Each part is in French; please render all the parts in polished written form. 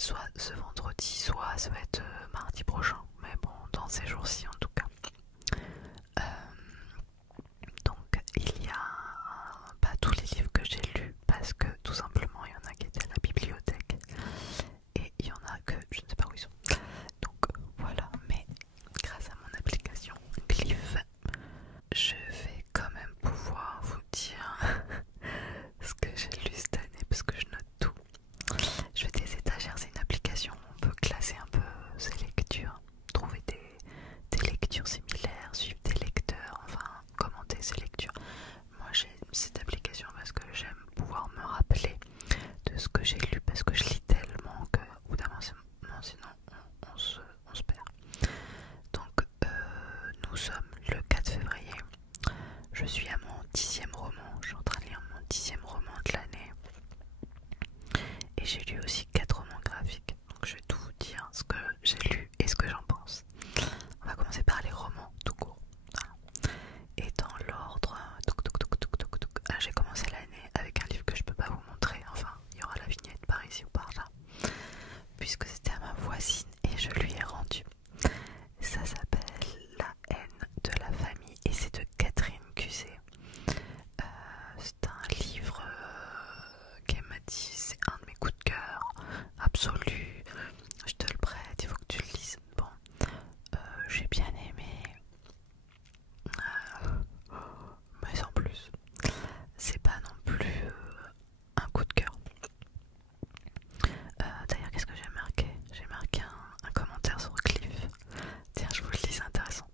soit ce vendredi, soit ça va être mardi prochain. Mais bon, dans ces jours-ci en tout cas. Donc il y a pas tous les livres que j'ai lus parce que tout simplement il y en a qui étaient à la bibliothèque et il y en a que je ne sais pas où ils sont. Donc voilà, mais grâce à mon application Glyph, je vais quand même pouvoir vous dire ce que j'ai lu cette année parce que je note tout. Je fais des étagères, c'est une application où on peut classer un peu ses lectures, trouver des lectures similaires, suivre des lecteurs, enfin commenter ses lectures. Moi j'ai cette application parce que j'aime pouvoir me rappeler de ce que j'ai lu parce que je lis tellement que au bout d'un moment sinon on se perd. Donc nous sommes le 4 février, je suis à mon 10e roman, je suis en train de lire mon 10e roman de l'année et j'ai lu aussi 4 romans graphiques, donc je vais tout vous dire ce que j'ai lu et ce que j'en pense. On va commencer par les romans tout court. Voilà. Et dans l'ordre, j'ai commencé l'année avec un livre que je peux pas vous montrer, enfin il y aura la vignette par ici ou par là, puisque c'était à ma voisine et je lui ai rendu. Ça s'appelle La haine de la famille et c'est de Catherine Cusé. C'est un livre qu'elle m'a dit, c'est un de mes coups de cœur absolu. Je te le prête, il faut que tu le lises. Bon, j'ai bien aimé, mais sans plus. C'est pas non plus un coup de cœur. D'ailleurs, qu'est-ce que j'ai marqué? J'ai marqué un commentaire sur Glyph. Tiens, je vous le dis, c'est intéressant.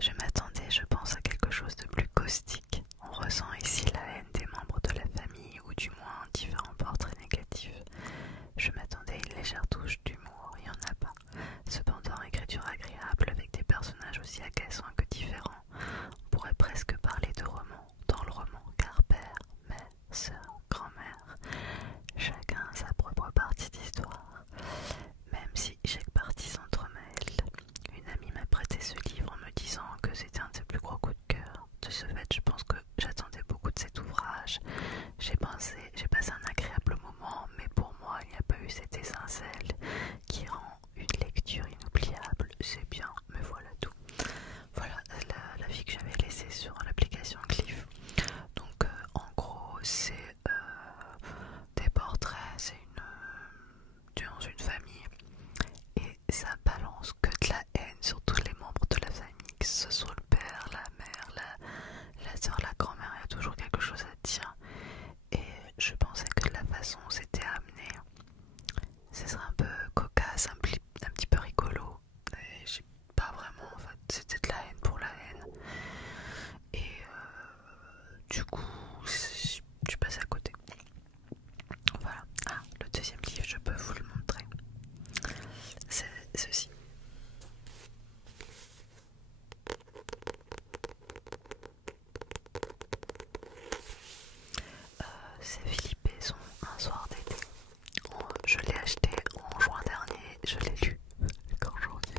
Je m'attendais, je pense, à quelque chose de plus caustique. On ressent ici la haine des membres de la famille, ou du moins différents portraits négatifs. Je m'attendais à une légère touche d'humour, il n'y en a pas. Cependant, écriture agréable avec des personnages aussi agaçants que différents. On pourrait presque parler de roman dans le roman, car père, mère, sœur, grand-mère, chacun a sa propre partie d'histoire. Même si chaque partie s'entremêle. Une amie m'a prêté ce livre en me disant que c'était un de ses plus gros coups de cœur. De ce fait, je pense que j'attendais beaucoup de cet ouvrage. J'ai passé un agréable moment, mais pour moi, il n'y a pas eu cette étincelle qui rend une lecture inoubliable. C'est bien, mais voilà tout. Voilà la vie que j'avais laissée sur l'application Glyph. Donc en gros, c'est des portraits, c'est dans une famille et ça balance que de la haine sur tous les membres de la famille, que ce soit le père, la mère, la soeur, la grand-mère, il y a toujours quelque chose à dire. Et je pensais que la façon où c'était amené, ce serait un peu cocasse, un petit peu rigolo. Et j'ai pas vraiment, en fait, c'était de la haine pour la haine. Et du coup, je suis passée à côté. Voilà. Ah, le deuxième livre, je peux vous le montrer. C'est ceci. C'est Philippe Besson, Un soir d'été. Je l'ai acheté en juin dernier, je l'ai lu qu'en janvier.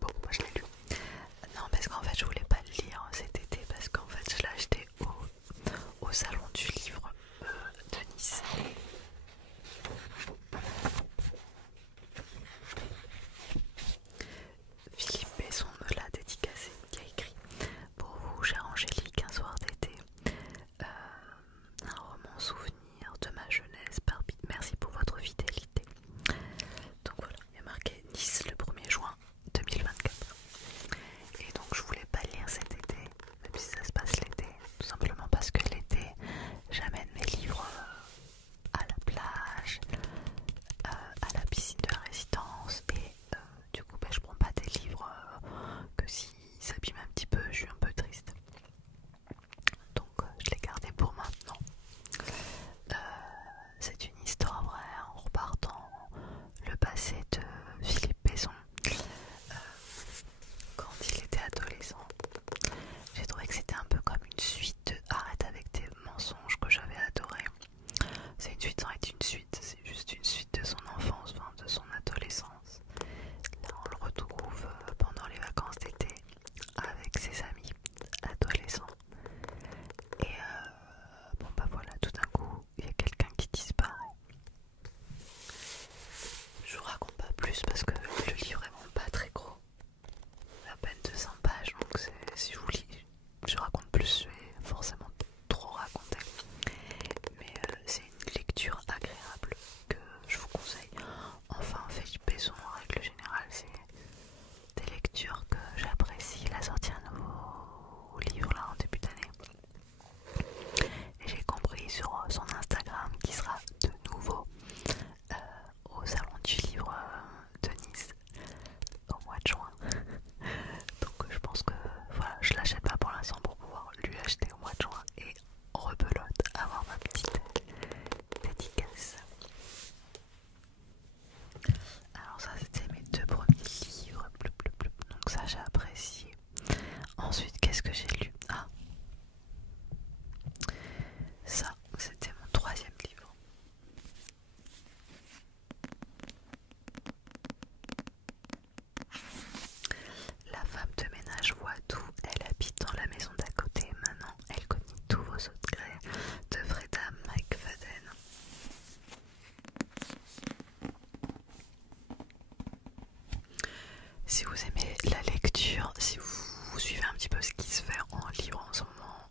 Bon, moi je l'ai lu. Non, parce qu'en fait je voulais pas le lire cet été parce qu'en fait je l'ai acheté au salon du livre de Nice. Si vous aimez la lecture, si vous suivez un petit peu ce qui se fait en livre en ce moment,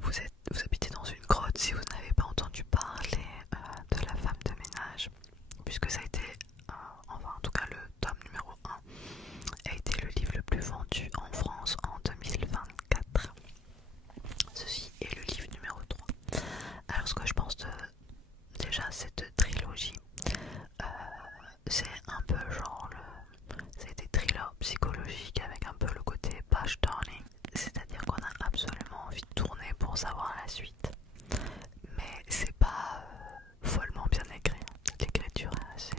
vous habitez dans une grotte si vous n'avez pas entendu parler de La femme de ménage, puisque ça a été, enfin en tout cas le tome numéro 1, a été le livre le plus vendu en France en 2024. Ceci est le livre numéro 3. Alors ce que je pense de déjà cette trilogie, c'est un peu genre c'est des thrillers psychologiques avec un peu le côté page turning, c'est-à-dire qu'on a absolument envie de tourner pour savoir la suite, mais c'est pas follement bien écrit. L'écriture est assez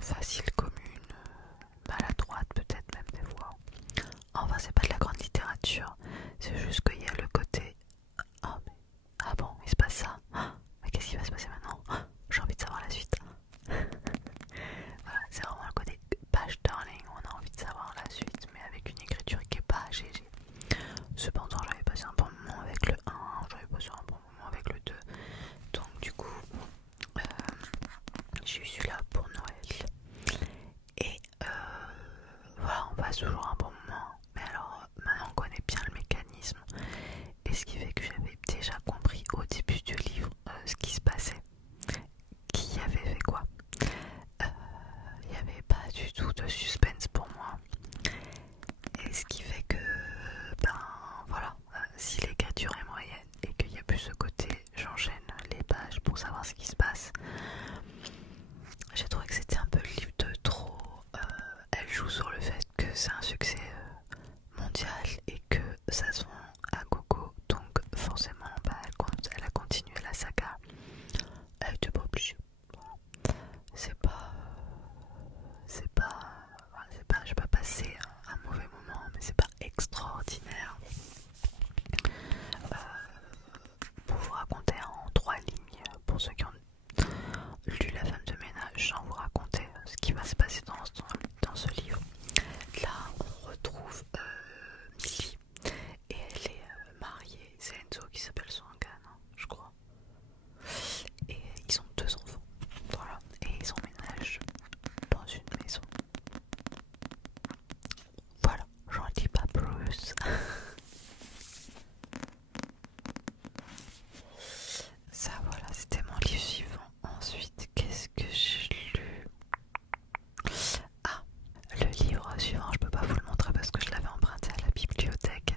facile commune, maladroite peut-être même des fois. Enfin c'est pas de la grande littérature, c'est juste qu'il y a le côté ah mais ah bon il se passe ça, mais qu'est-ce qui va se passer maintenant, j'ai envie de savoir la suite. Voilà, c'est vraiment le côté page turning, on a envie de savoir la suite mais avec une écriture qui est pas GG. Cependant j'avais passé un bon moment avec le 1, j'avais passé un bon moment avec le 2, donc du coup j'ai eu celui-là pour Noël. Et voilà, on passe toujours un bon moment. Mais alors maintenant on connaît bien le mécanisme. Et ce qui fait que j'avais déjà compris au début du livre ce qui se passait. Qui avait fait quoi. Il n'y avait pas du tout de suspense pour moi. Et ce qui fait que, ben voilà, si l'écriture est moyenne et qu'il n'y a plus ce côté j'enchaîne les pages pour savoir ce qui se passe, j'ai trouvé que c'était un peu le livre de trop. Elle joue sur le fait que c'est un succès mondial et que ça se vend à gogo, donc forcément bah, elle a continué la saga. Elle était pas obligée. J'ai pas passé un mauvais moment, mais c'est pas extraordinaire. Pour vous raconter en 3 lignes, pour ceux qui ont lu La femme de ménage, sans vous raconter ce qui va se passer dans ce livre. Là, on retrouve Millie et elle est mariée. C'est Enzo qui s'appelle son gars, non, je crois. Et ils ont 2 enfants. Voilà. Et ils emménagent dans une maison. Voilà, j'en dis pas plus. Ça, voilà, c'était mon livre suivant. Ensuite, qu'est-ce que j'ai lu? Ah, le livre suivant, je peux pas vous le montrer parce que je l'avais emprunté à la bibliothèque.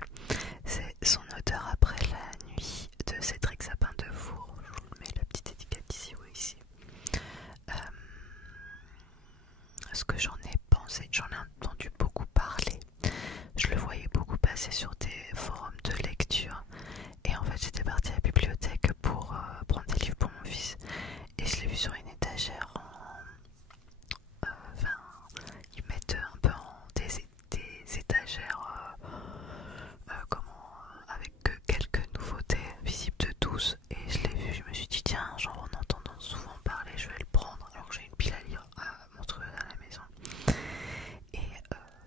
C'est Son odeur après la nuit de Cédric Sapin de Four. Je vous mets la petite étiquette ici ou ici. Ce que j'en ai pensé, j'en ai entendu beaucoup parler. Je le voyais beaucoup passer sur des forums de lecture. Et en fait, j'étais partie à la bibliothèque pour prendre des livres pour mon fils. Et je l'ai vu sur une étagère enfin, ils mettent un peu en des étagères avec quelques nouveautés visibles de tous. Et je l'ai vu, je me suis dit tiens, genre en entendant souvent parler, je vais le prendre alors que j'ai une pile à lire à monstrueuse à la maison. Et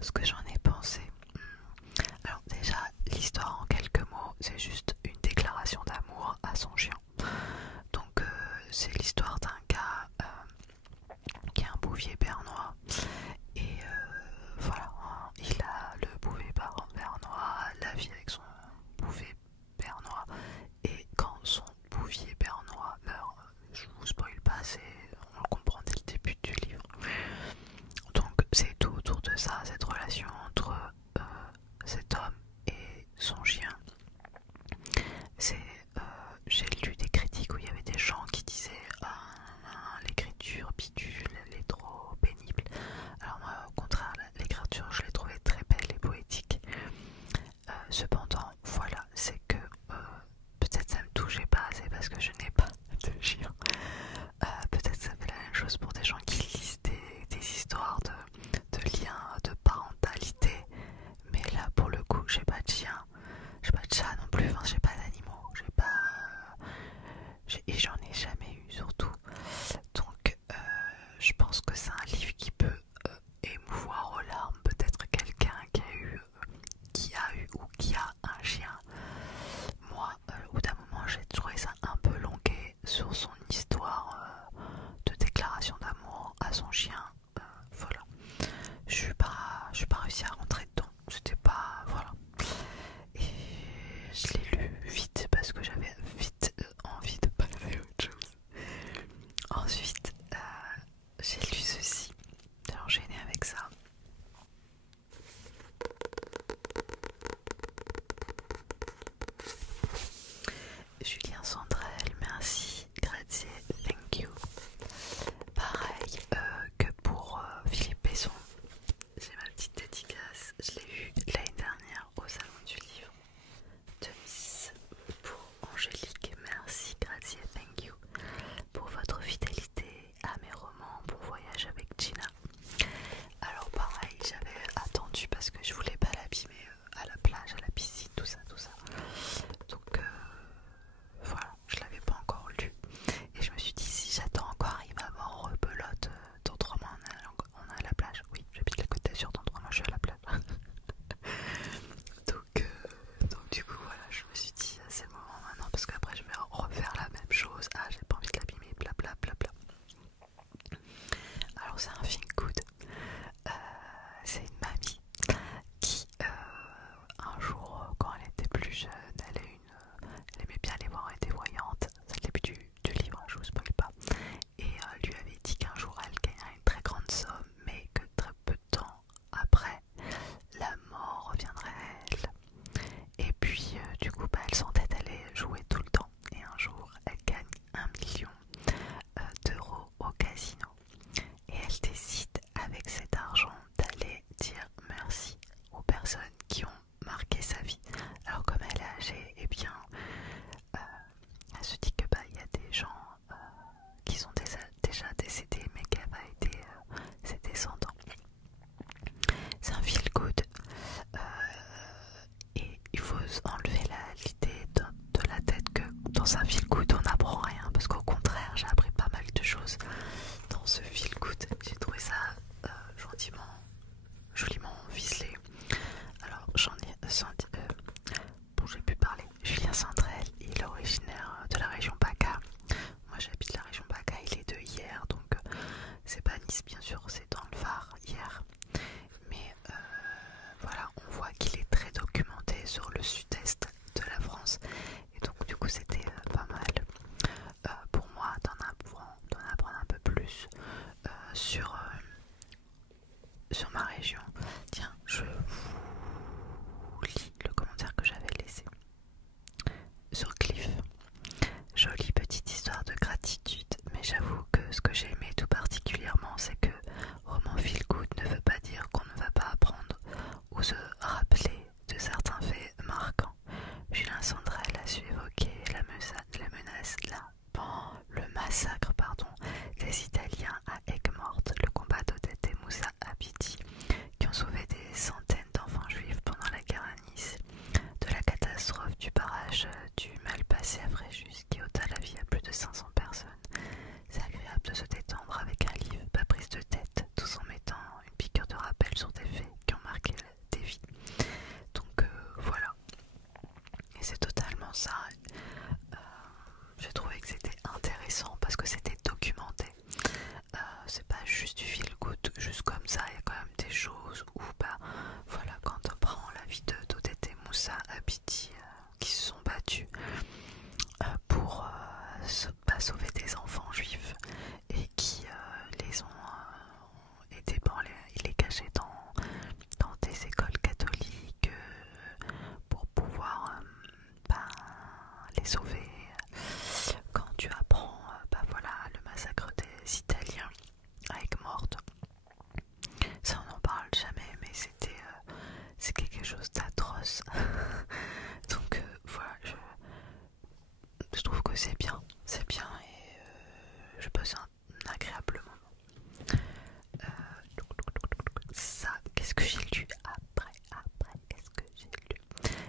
ce que j'en ai pensé, alors déjà l'histoire en quelques mots, c'est juste une déclaration d'amour à son chien. Donc c'est l'histoire d'un gars qui a un bouvier bernois et voilà, il a le bouvier bernois, la vie avec son bouvier bernois, et quand son bouvier bernois meurt, je vous spoil pas, on le comprend dès le début du livre. Donc c'est tout autour de ça, cette relation entre cet homme et son chien. J'ai lu des critiques où il y avait des gens qui disaient l'écriture bidule, elle est trop pénible. Alors moi au contraire, l'écriture je l'ai trouvée très belle et poétique. Cependant voilà, c'est que peut-être ça me touchait pas assez parce que je n'ai pas de chien. Peut-être ça fait la même chose pour des gens qui lisent des histoires de liens, de parentalité. Mais là pour le coup j'ai pas de chien, j'ai pas de chat non plus, enfin j'ai pas d'animaux, et j'en ai jamais eu surtout. Donc je pense que c'est un livre qui peut émouvoir aux larmes peut-être quelqu'un qui a eu ou qui a un chien. Moi au bout d'un moment j'ai trouvé ça un peu longué sur son histoire de déclaration d'amour à son chien. sur ma région. Tiens, je vous lis le commentaire que j'avais laissé sur Cliff. Jolie petite histoire de gratitude, mais j'avoue que ce que j'ai aimé tout particulièrement, c'est que roman feel good ne veut pas dire qu'on ne va pas apprendre ou se rappeler de certains faits marquants. Julien Sandrel a su évoquer le massacre des Italiens à Aigues-Mortes, le combat d'Odette et Moussa Abidi, qui ont sauvé des centaines d'enfants juifs pendant la guerre à Nice, de la catastrophe du barrage du Malpassé à Fréjus, qui ôta la vie à plus de 500 personnes. C'est agréable de se détendre avec un livre, pas prise de tête, tout en mettant une piqûre de rappel sur des faits qui ont marqué des vies. Donc voilà, et c'est totalement ça. J'ai trouvé que c'était intéressant parce que c'était documenté. C'est pas juste du feel good, juste comme ça. Il y a quand même des choses où, voilà, quand on prend la vie d'Odette et Moussa Abidi qui se sont battus pour sauver des enfants juifs et qui les ont aidés ils les cachaient dans des écoles catholiques pour pouvoir les sauver. Quand tu apprends voilà, le massacre des Italiens à Aigues-Mortes, ça on n'en parle jamais, mais c'est quelque chose d'atroce. Donc voilà, je trouve que c'est bien et je passe un agréable moment. Ça, qu'est-ce que j'ai lu après, qu'est-ce que j'ai lu?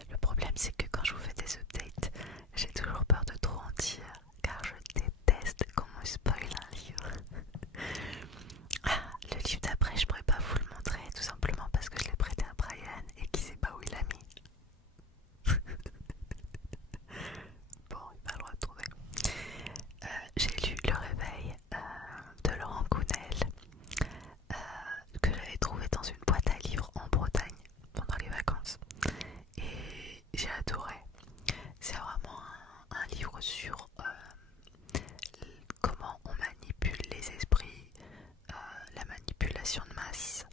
Le problème c'est que quand je vous fais des updates, j'ai toujours peur de trop en dire, car je déteste qu'on me spoil un livre. Le livre d'après, je pourrais pas vous le montrer, tout simplement parce que je l'ai prêté à Brian et qu'il sait pas où il l'a mis. Bon, il va le retrouver. J'ai lu Le Réveil de Laurent Gounel, que j'avais trouvé dans une boîte à livres en Bretagne pendant les vacances. Et j'ai adoré. C'est vraiment un livre sur comment on manipule les esprits, la manipulation de masse,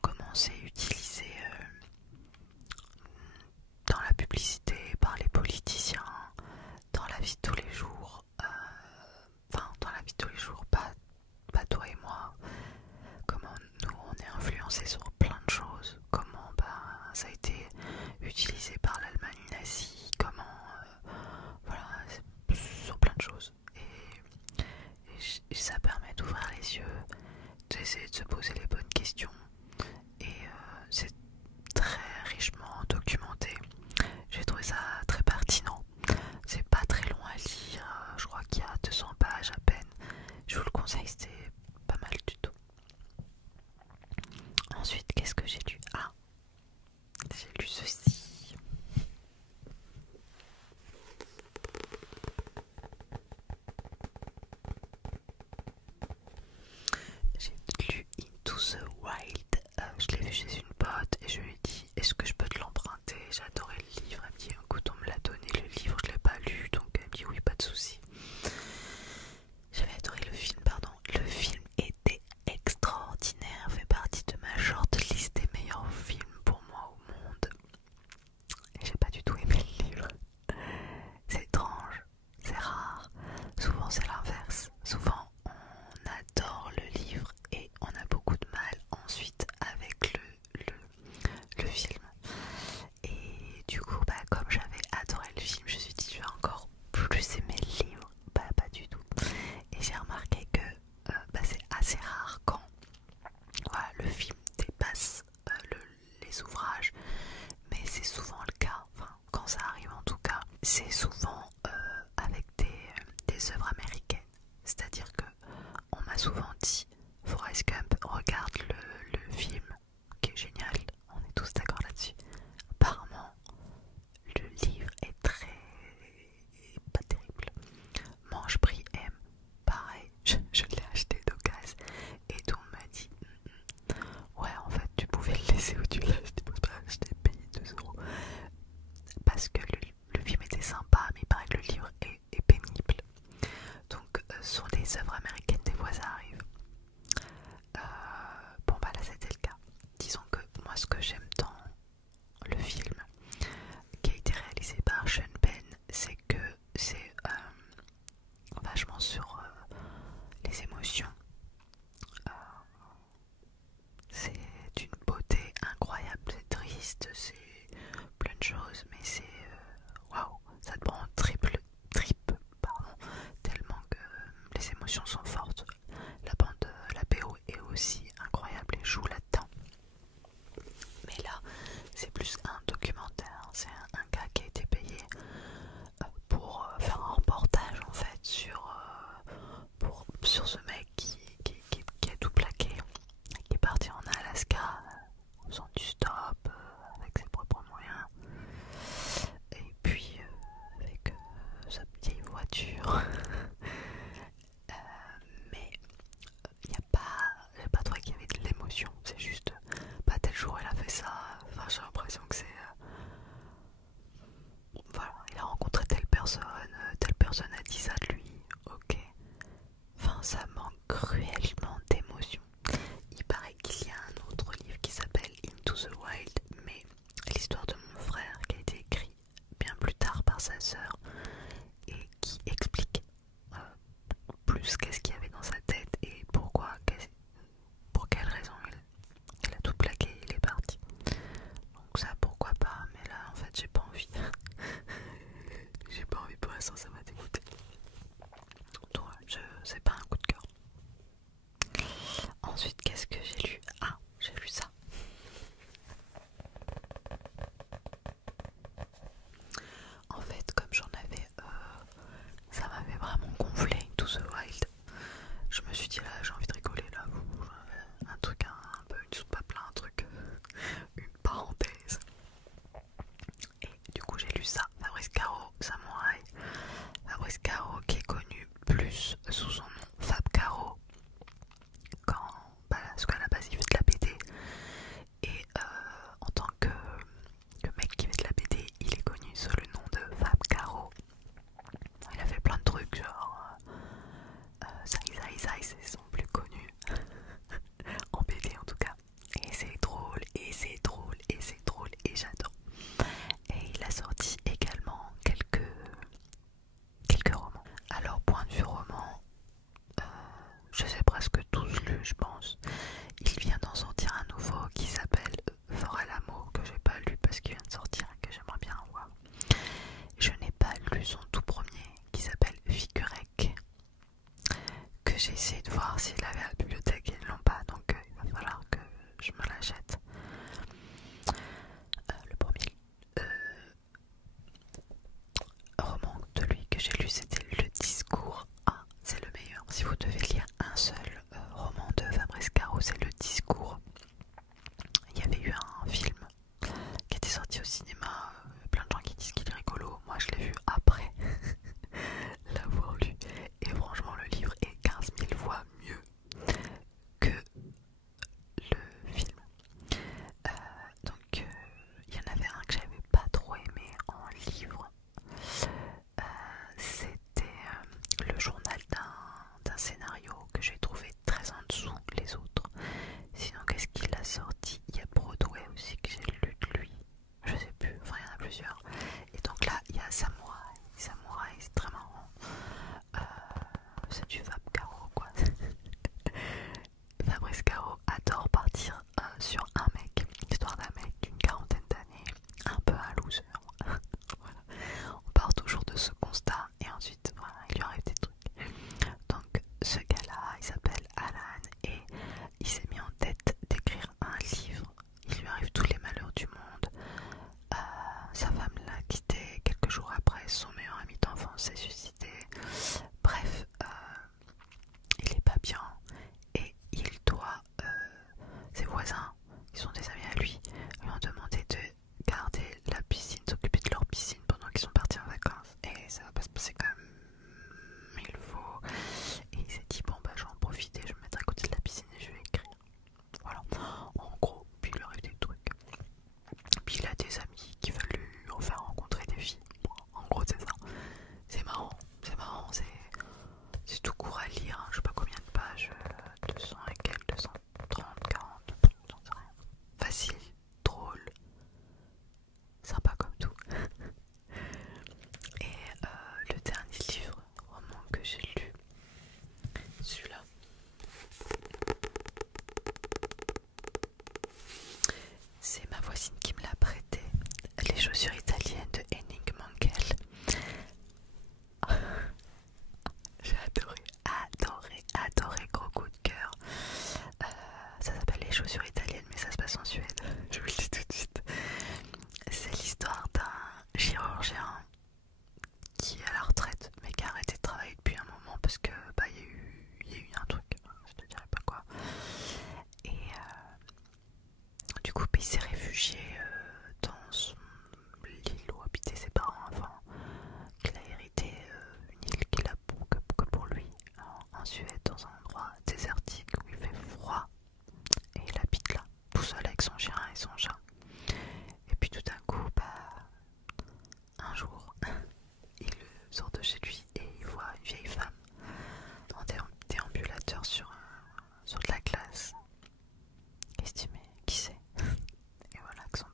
comment c'est utilisé dans la publicité par les politiciens, dans la vie de tous les jours, dans la vie de tous les jours, pas toi et moi, comment nous on est influencés sur plein de choses, comment ça a été utilisé par l'Allemagne nazie, comment voilà, sur plein de choses et ça permet d'ouvrir les yeux, d'essayer de se poser les bonnes questions et c'est très richement documenté. J'ai trouvé ça très pertinent, c'est pas très long à lire, je crois qu'il y a 200 pages à peine. Je vous le conseille, c'était pas mal du tout. Ensuite, qu'est-ce que j'ai lu? J'ai lu ceci. J'ai lu Into the Wild. Je l'ai vu chez une pote et je lui ai dit est-ce que je peux te l'emprunter? J'ai adoré le livre. Elle me dit écoute, on me l'a donné le livre, je l'ai pas lu, donc elle me dit oui, pas de souci. J'avais adoré le film, Le film était extraordinaire, fait partie de ma shortlist des meilleurs films pour moi au monde. Et j'ai pas du tout aimé le livre. C'est étrange, c'est rare. Souvent c'est l'inverse. Souvent on adore le livre et on a beaucoup de mal ensuite avec le film. Et du coup, comme j'avais adoré le film, je me suis dit je vais encore plus aimer le livre. Pas du tout. Et j'ai remarqué que c'est assez rare quand voilà, le film dépasse les ouvrages, mais c'est souvent le cas, quand ça arrive en tout cas, c'est souvent avec des œuvres américaines. C'est-à-dire que on m'a souvent dit Forrest Gump, regarde le film qui est génial, on est tous d'accord là-dessus. Apparemment, le livre est pas terrible. Mange, prie, aime, pareil, je l'ai acheté d'occasion et tout on m'a dit ouais, en fait tu pouvais le laisser ou tu l'as acheté, je t'ai payé 2 € parce que le film était sympa, mais il paraît que le livre est pénible. Donc ce sont des œuvres américaines, des fois ça arrive. c'est son plus connu, en BD en tout cas. Et c'est drôle, et c'est drôle, et c'est drôle, et j'adore. Et il a sorti également quelques romans. Alors, point de vue roman, je les ai presque tous lus, je pense. Il vient d'en sortir un nouveau qui s'appelle Fort à l'amour, que j'ai pas lu parce qu'il vient de sortir et que j'aimerais bien voir. Je n'ai pas lu son tout premier qui s'appelle Vigurec, que j'ai essayé de voir s'il avait à la bibliothèque et ils l'ont pas, donc il va falloir que je me l'achète. Le premier roman de lui que j'ai lu, c'était Le Discours. Ah, c'est le meilleur. Si vous devez lire un seul roman de Fabrice Caro, c'est Le Discours. Il y avait eu un film qui était sorti au cinéma, plein de gens qui disent qu'il est rigolo. Moi je l'ai vu après l'avoir lu, et franchement le livre est 15 000 fois mieux que le film. Donc il y en avait un que j'avais pas trop aimé en livre. C'était le journal d'un scénario que j'ai trouvé très en dessous les autres. Sinon, qu'est-ce qu'il a sorti? Il y a Broadway aussi que j'ai lu de lui. Je sais plus, enfin il y en a plusieurs. Et donc là, il y a Samouraï. Samouraï, c'est très marrant. C'est du Fab Caro quoi. Fabrice Caro adore partir sur un mec, l'histoire d'un mec d'une quarantaine d'années, un peu un loser. Voilà. On part toujours de ce constat et ensuite voilà, il lui arrive des trucs. Donc ce gars-là, il s'appelle Alan et il s'est mis en tête d'écrire un livre. Il lui arrive tous les malheurs du monde. Sa femme l'a quitté quelques jours après, son meilleur ami d'enfance s'est suicidé. Bref, il est pas bien et il doit, ses voisins, qui sont des amis à lui, lui ont demandé de garder la piscine, s'occuper de leur piscine pendant qu'ils sont partis en vacances. Et ça va pas se passer comme il faut. Et il s'est dit bon bah je vais en profiter, je vais me mettre à côté de la piscine et je vais écrire. Voilà, en gros, puis il lui arrive des trucs. Puis il a des amis qui veulent lui en faire rencontrer des filles. Bon, en gros c'est ça. C'est marrant, c'est tout court à lire, hein. Je sais pas combien de pages, 200 et quelques, 230, 40, j'en sais rien. Facile, drôle, sympa comme tout. Et le dernier livre, roman que j'ai lu, celui-là. C'est ma voisine qui me l'a prêté, Les chaussures italiennes de Henning Mankell. J'ai adoré, gros coup de cœur. Ça s'appelle Les chaussures italiennes, mais ça se passe en Suède, je vous le dis tout de suite. C'est l'histoire d'un chirurgien qui est à la retraite, mais qui a arrêté de travailler depuis un moment parce que bah il y a eu un truc, je te dirais pas quoi. Et du coup, il s'est réfugié dans l'île où habitaient ses parents avant, qu'il a hérité, une île qu'il a que pour lui, en Suède, dans un endroit désertique où il fait froid. Et il habite là, tout seul avec son chien et son chat. Et puis tout d'un coup, un jour, il sort de chez lui et il voit une vieille femme en déambulateur sur de la glace. Il se dit mais qui c'est? Et voilà que son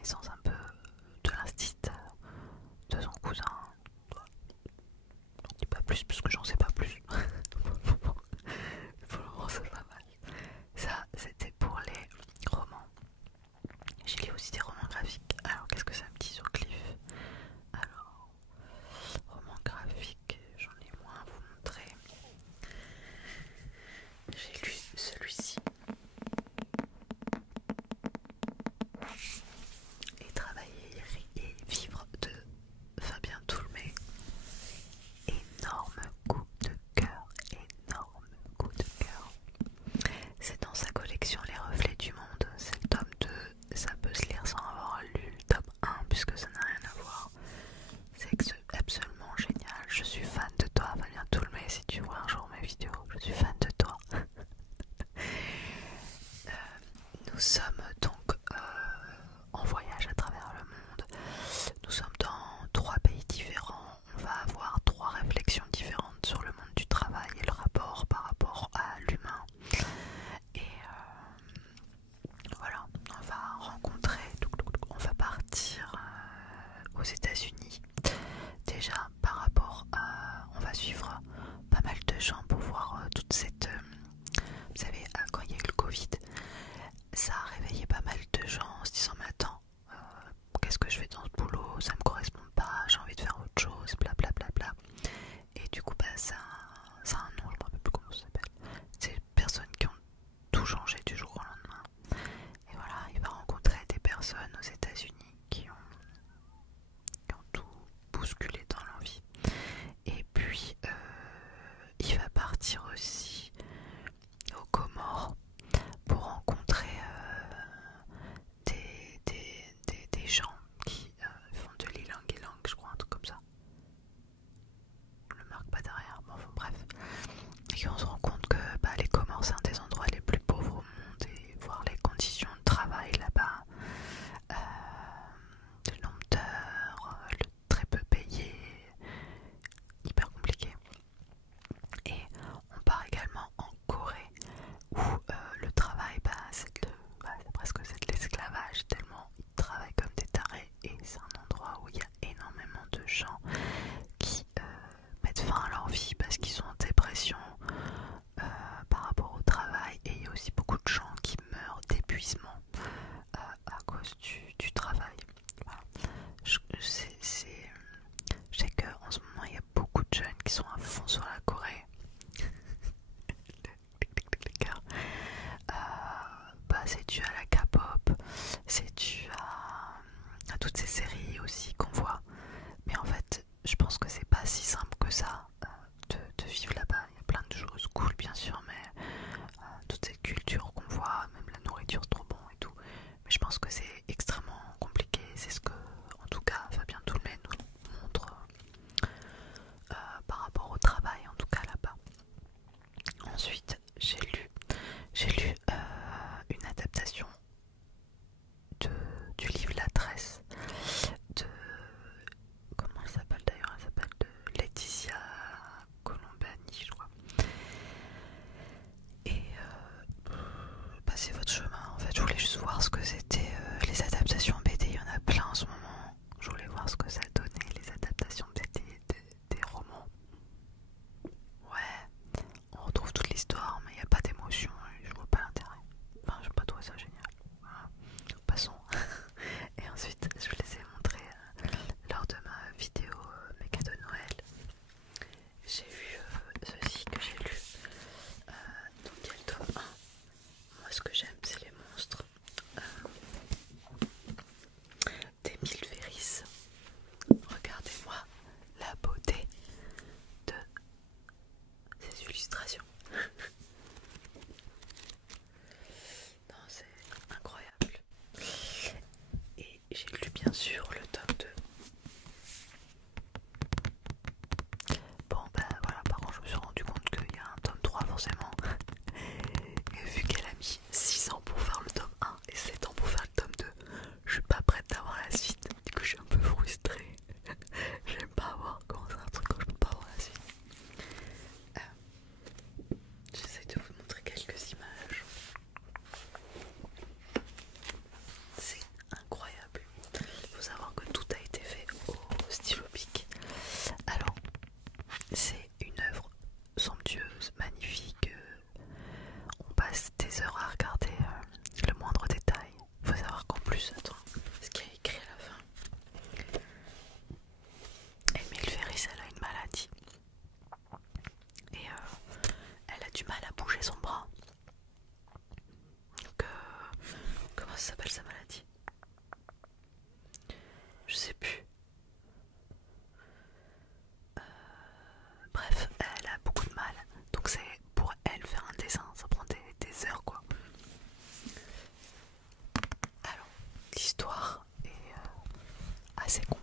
naissance un peu de l'instinct de son cousin. Je dis pas plus parce que j'en sais pas plus. Pour le moment c'est pas mal. Ça c'était pour les romans. J'ai lu aussi des romans graphiques. Alors qu'est-ce que ça me dit sur Cliff? Alors, roman graphique, j'en ai moins à vous montrer. J'ai lu celui-ci. Et travailler et vivre de Fabien Toulmé. Énorme coup de cœur, énorme coup de cœur. C'est dans sa collection Les Reflets du Monde, c'est le tome 2, ça peut se lire sans avoir lu le tome 1 puisque ça n'a rien à voir. C'est absolument génial, je suis fan de toi Fabien Toulmé, si tu vois un jour mes vidéos, je suis fan de toi. Nous sommes donc en voyage à travers le monde, nous sommes dans 3 pays différents, on va avoir 3 réflexions différentes sur le monde du travail et le rapport par rapport à l'humain. Et voilà, on va rencontrer, on va partir aux États-Unis. Déjà par rapport à, on va suivre pas mal de gens pour voir toute cette, vous savez, quand il y a eu le Covid, ça a réveillé pas mal de gens en se disant mais attends, qu'est-ce que je fais dans ce boulot, ça me correspond pas, j'ai envie de faire autre chose, blablabla. Et du coup bah ça a un nom, je me rappelle plus comment ça s'appelle. C'est des personnes qui ont tout changé du jour au lendemain. Et voilà, il va rencontrer des personnes aux États-Unis qui ont tout bousculé dans leur vie. Et puis il va partir aussi aux Comores pour rencontrer des gens qui font de l'ilang-ilang, je crois, un truc comme ça. Je le marque pas derrière, bon, enfin, bref. Et on se rend compte que bah, les Comores c'est un des endroits les plus pauvres au monde et voir les conditions de travail là-bas, le nombre d'heures, le très peu payé, hyper compliqué. Et on part également en Corée où le travail c'est presque c'est de l'esclavage tellement ils travaillent comme des tarés et c'est un endroit où il y a énormément de gens qui mettent fin à leur vie parce qu'ils sont en dépression par rapport au travail et il y a aussi beaucoup de gens qui meurent d'épuisement à cause du travail. Voilà. Je sais qu'en ce moment il y a beaucoup de jeunes qui sont à fond sur la Corée. C'est dû à la K-pop, c'est dû à toutes ces séries aussi qu'on voit. Mais en fait, je pense que c'est pas si simple que ça de vivre là-bas. Il y a plein de choses cool bien sûr, mais toute cette culture qu'on voit, même la nourriture c'est trop bon et tout. Mais je pense que c'est extrêmement compliqué. C'est ce que, en tout cas, Fabien Toulmé nous montre par rapport au travail, en tout cas là-bas. Ensuite, j'ai lu une adaptation du livre La Tresse de, comment elle s'appelle d'ailleurs, elle s'appelle de Laetitia Colombani je crois. Et passez votre chemin, en fait je voulais juste voir ce que c'était les adaptations BD, il y en a plein en ce moment, je voulais voir ce que ça donnait les adaptations BD des romans. Ouais, on retrouve toute l'histoire mais il n'y a pas d'émotion, je vois pas l'intérêt. Enfin, je n'ai pas trouvé ça génial. Voilà. Passons. Et ensuite, je vous les ai montrés lors de ma vidéo mes cadeaux de Noël. J'ai vu ceci que j'ai lu. Donc, il y a le tome 1. Moi, ce que j'aime, c'est les monstres. d'Émile Ferris. Regardez-moi la beauté de ces illustrations. Non, c'est incroyable. Et j'ai lu bien sûr le tome 2. Bon bah voilà, par contre je me suis rendu compte qu'il y a un tome 3 forcément. Et vu qu'elle a mis 6 ans pour faire le tome 1 et 7 ans pour faire le tome 2, je suis pas prête d'avoir la suite. Du coup je suis un peu frustrée. J'aime pas avoir commencé un truc quand je peux pas avoir la suite. J'essaie de vous montrer quelques images. C'est incroyable. assez con.